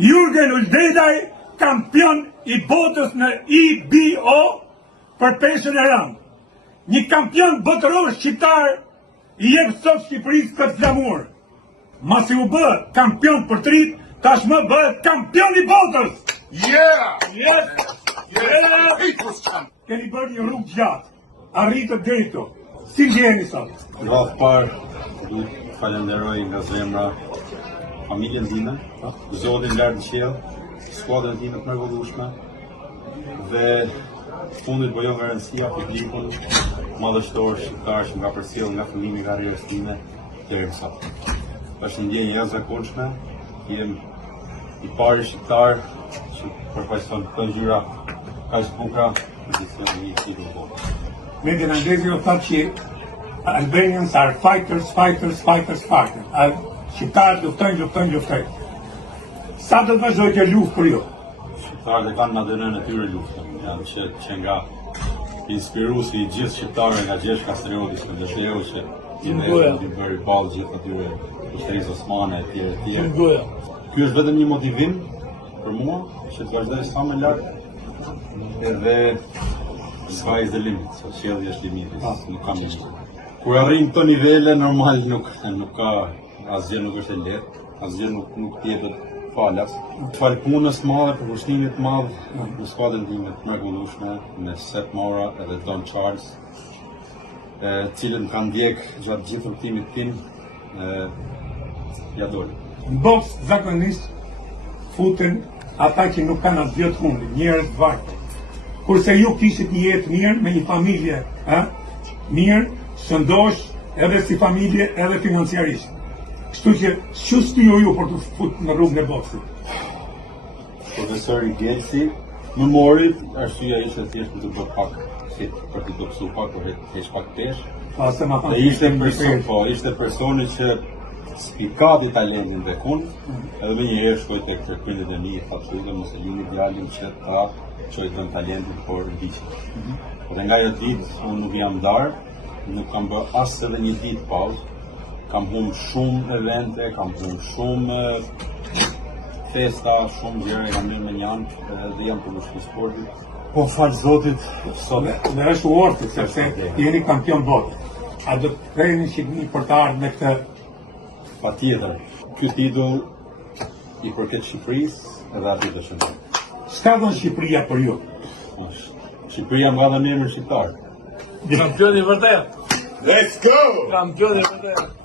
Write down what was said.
Jurgen Uldedaj, kampion i botës në IBO për peshën e rëndë. Një kampion botëror shqiptar i jep sot Shqipërisë këtë flamur. Masi u bë kampion për trit, tashmë bëhet kampion i botës. Yeah! Yes! Yeah! Keni bërë një rrugë gjatë, arritët deri këtu. Si ndjeni sot? Rrallë parë, du të falenderoj nga zemra familjen time, Zotin lartë në qiell, skuadrën time të mrekullueshme dhe fundit bëjoj garancia publikun madhështor shqiptar që nga përcjell nga fillimi i karrierës time deri më sot. Është ndjenjë jashtëzakonshme, jem i pari shqiptar që përfaqëson këto ngjyra kaq bukura në edicionin e titull botë. Mendjen anglezi o thotë që Albanians are fighters, fighters, fighters, fighters. Shqiptarët luftojnë. Sa do të vazhdoj kjo luftë për ju? Shqiptarët e kanë në ADN-n e tyre luftën. Janë që nga inspiruesi i gjithë shqiptarëve nga Gjergj Kastrioti, Skënderbeu që i bëri ballë gjithë atyre ushtrisë osmane e tjerë. Ky është vetëm një motivim për mua që të vazhdoj sa më lart edhe sky is the limit, so qielli është limiti, nuk kam limit. Kur arrin këto nivele normal nuk ka asgjë nuk është e lehtë, asgjë nuk tjetët falas. Fal punës madhe, përkushtimit madh në skuadrën time të mrekullueshme me Sepp Mora edhe Don Charles, cilët kanë ndjek gjatë gjithë rrugtimit tim, ja doli. Në boks zakonisht futen ata që nuk kanë asgjë të humbur, njerëz të varfër. Kurse ju kishit një jetë mirë me një familje, mirë, shëndosh edhe si familje edhe financiarisht. Kështu që shustio ju për të futur në rrugën e boksit. Profesori Gelsi më mori, arsyeja ishte thjesht për të bërë pak fit, për të dobësu pak, për të heq pak pesh. Dhe ishte personi që spikati talentin tek unë, edhe më njëherë shkoj tek prindërit e mi, thotë lutem mos e lini djalin që ta çojë talentin por vdiqi. Dhe nga ajo ditë unë nuk jam ndarë, nuk kam bërë as edhe një ditë pauzë. Kam humbë shumë evente, kam humbë shumë festa, shumë gjëra, kam mirë me njanë dhe jam për në sportit. Po falë Zotit, sot. Dhe është uortë, sepse jeni kampion botë. A do të krejni Shqipëni për të ardhur me këtë? Patjetër. Ky titull i përket Shqipërisë edhe aty të shëndet. Çka don Shqipëria për ju? Shqipëria më ka dhënë emrin shqiptar. Kampioni vërtet. Let's go! Kampioni vërtet.